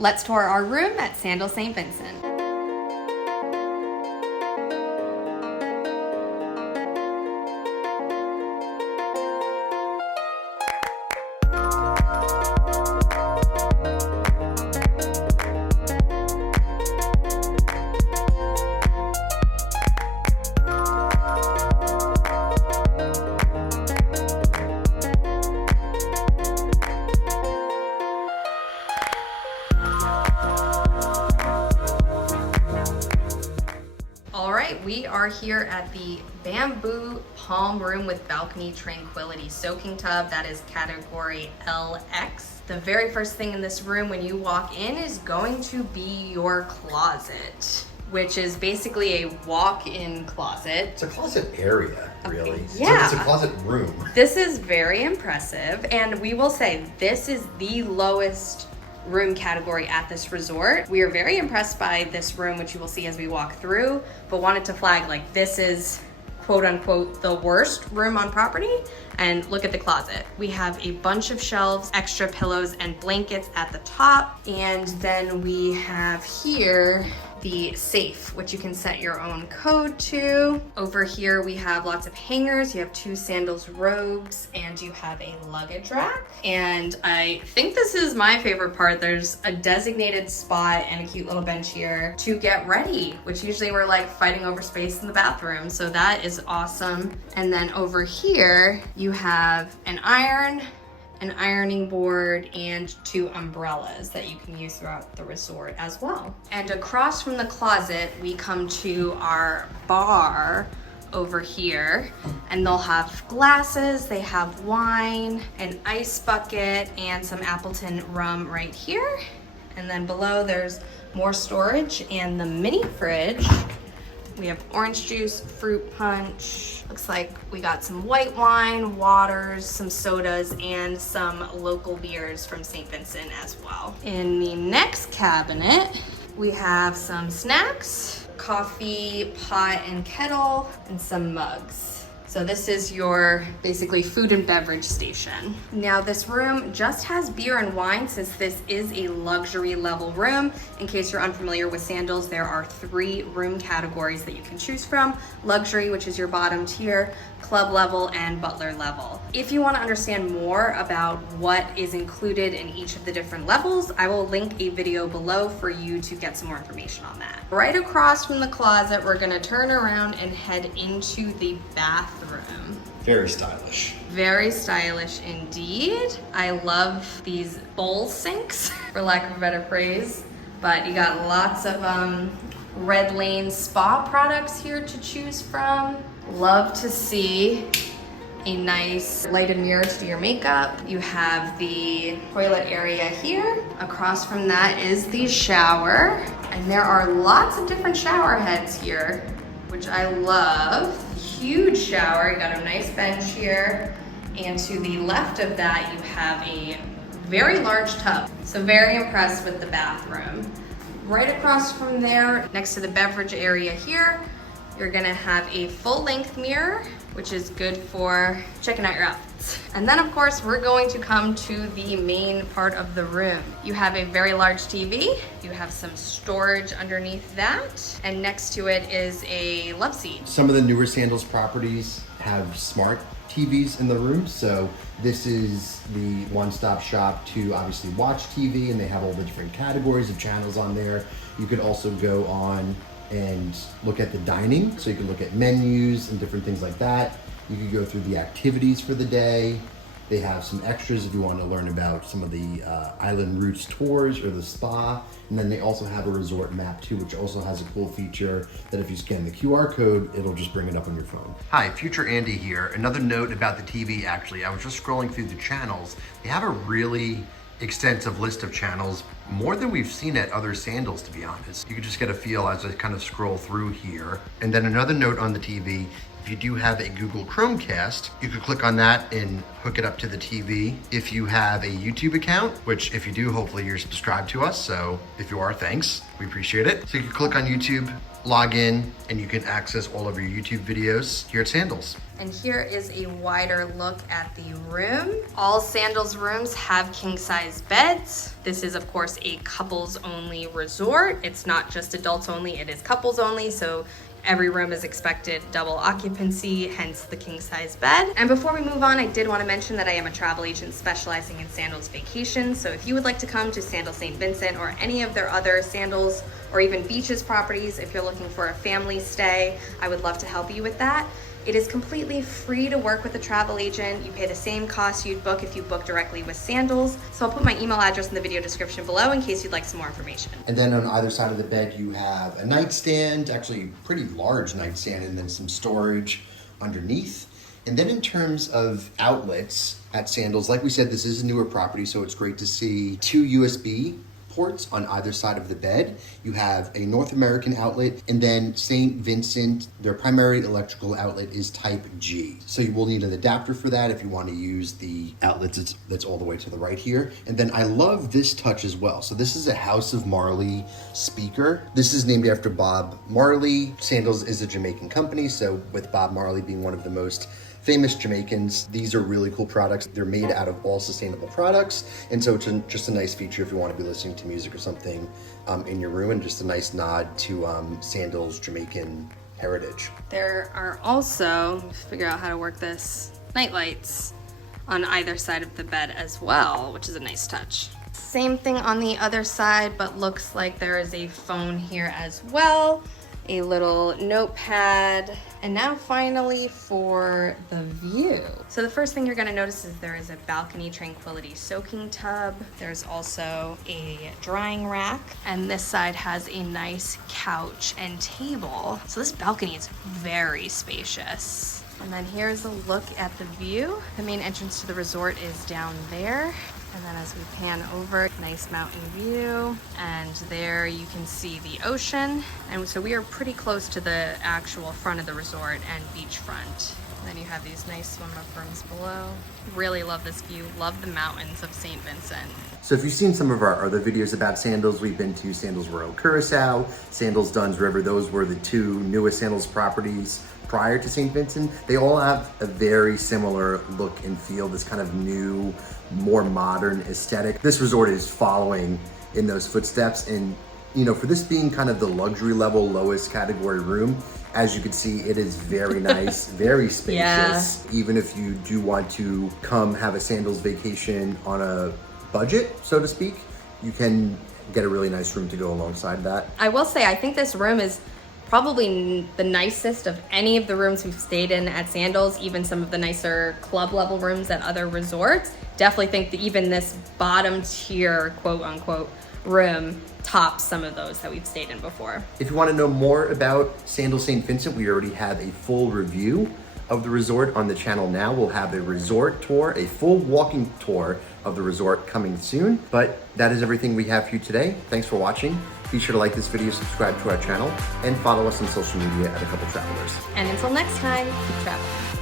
Let's tour our room at Sandals St. Vincent. We are here at the Bamboo Palm Room with Balcony Tranquility Soaking Tub. That is category LX. The very first thing in this room when you walk in is going to be your closet, which is basically a walk-in closet. It's a closet area, really. Okay. Yeah. It's a closet room. This is very impressive, and we will say this is the lowest room category at this resort. We are very impressed by this room, which you will see as we walk through, but wanted to flag, like, this is quote unquote the worst room on property. And look at the closet. We have a bunch of shelves, extra pillows and blankets at the top. And then we have here the safe, which you can set your own code to. Over here we have lots of hangers. You have 2 sandals robes, and you have a luggage rack. And I think this is my favorite part. There's a designated spot and a cute little bench here to get ready, which usually we're like fighting over space in the bathroom. So that is awesome. And then over here you have an iron, an ironing board, and 2 umbrellas that you can use throughout the resort as well. And across from the closet, we come to our bar over here, and they'll have glasses, they have wine, an ice bucket, and some Appleton rum right here. And then below there's more storage and the mini fridge. We have orange juice, fruit punch. Looks like we got some white wine, waters, some sodas, and some local beers from St. Vincent as well. In the next cabinet, we have some snacks, coffee, pot and kettle, and some mugs. So this is your basically food and beverage station. Now this room just has beer and wine, since this is a luxury level room. In case you're unfamiliar with Sandals, there are 3 room categories that you can choose from. Luxury, which is your bottom tier, club level, and butler level. If you want to understand more about what is included in each of the different levels, I will link a video below for you to get some more information on that. Right across from the closet, we're gonna turn around and head into the bathroom. Very stylish. Very stylish indeed. I love these bowl sinks, for lack of a better phrase, but you got lots of Red Lane spa products here to choose from. Love to see a nice lighted mirror to do your makeup. You have the toilet area here. Across from that is the shower. And there are lots of different shower heads here, which I love. Huge shower, you got a nice bench here. And to the left of that, you have a very large tub. So very impressed with the bathroom. Right across from there, next to the beverage area here, you're gonna have a full-length mirror, which is good for checking out your outfits. And then of course, we're going to come to the main part of the room. You have a very large TV, you have some storage underneath that, and next to it is a love seat. Some of the newer Sandals properties have smart TVs in the room, so this is the one-stop shop to obviously watch TV, and they have all the different categories of channels on there. You could also go on and look at the dining, so you can look at menus and different things like that. You could go through the activities for the day. They have some extras if you want to learn about some of the island routes tours or the spa. And then they also have a resort map too, which also has a cool feature that if you scan the QR code, it'll just bring it up on your phone. Hi, Future Andy here. Another note about the TV, actually, I was just scrolling through the channels. They have a really extensive list of channels, more than we've seen at other Sandals, to be honest. You can just get a feel as I kind of scroll through here. And then another note on the TV, If you do have a Google Chromecast, you could click on that and hook it up to the TV. If you have a YouTube account, which if you do, hopefully you're subscribed to us. So if you are, thanks, we appreciate it. So you can click on YouTube, log in, and you can access all of your YouTube videos here at Sandals. And here is a wider look at the room. All Sandals rooms have king-size beds. This is, of course, a couples-only resort. It's not just adults only, it is couples only, so every room is expected double occupancy, hence the king-size bed. And before we move on, I did want to mention that I am a travel agent specializing in Sandals vacations. So if you would like to come to Sandals St. Vincent or any of their other Sandals or even beaches properties, if you're looking for a family stay, I would love to help you with that. It is completely free to work with a travel agent. You pay the same cost you'd book if you book directly with Sandals. So I'll put my email address in the video description below in case you'd like some more information. And then on either side of the bed, you have a nightstand, actually a pretty large nightstand, and then some storage underneath. And then in terms of outlets at Sandals, like we said, this is a newer property, so it's great to see 2 USB ports on either side of the bed. You have a North American outlet, and then St. Vincent, their primary electrical outlet is type G. So you will need an adapter for that if you want to use the outlets that's all the way to the right here. And then I love this touch as well. So this is a House of Marley speaker. This is named after Bob Marley. Sandals is a Jamaican company, so with Bob Marley being one of the most famous Jamaicans, these are really cool products. They're made out of all sustainable products, and so it's just a nice feature if you want to be listening to music or something in your room, and just a nice nod to Sandals' Jamaican heritage. There are also, let me figure out how to work this, night lights on either side of the bed as well, which is a nice touch. Same thing on the other side, but looks like there is a phone here as well, a little notepad, and now finally for the view. So the first thing you're gonna notice is there is a Balcony Tranquility Soaking Tub. There's also a drying rack, and this side has a nice couch and table. So this balcony is very spacious. And then here's a look at the view. The main entrance to the resort is down there. And then as we pan over, nice mountain view. And there you can see the ocean. And so we are pretty close to the actual front of the resort and beachfront. And then you have these nice swim-up rooms below. Really love this view. Love the mountains of St. Vincent. So if you've seen some of our other videos about Sandals, we've been to Sandals Royal Curacao, Sandals Dunn's River. Those were the 2 newest Sandals properties prior to St. Vincent. They all have a very similar look and feel, this kind of new, more modern aesthetic. This resort is following in those footsteps, and you know, for this being kind of the luxury level, lowest category room, as you can see, it is very nice, very spacious. Yeah. Even if you do want to come have a Sandals vacation on a budget, so to speak, you can get a really nice room to go alongside that. I will say, I think this room is probably the nicest of any of the rooms we've stayed in at Sandals, even some of the nicer club level rooms at other resorts. Definitely think that even this bottom tier, quote unquote, room tops some of those that we've stayed in before. If you want to know more about Sandals St. Vincent, we already have a full review of the resort on the channel now. We'll have a resort tour, a full walking tour of the resort coming soon. But that is everything we have for you today. Thanks for watching. Be sure to like this video, subscribe to our channel, and follow us on social media at A Couple Travelers. And until next time, keep traveling.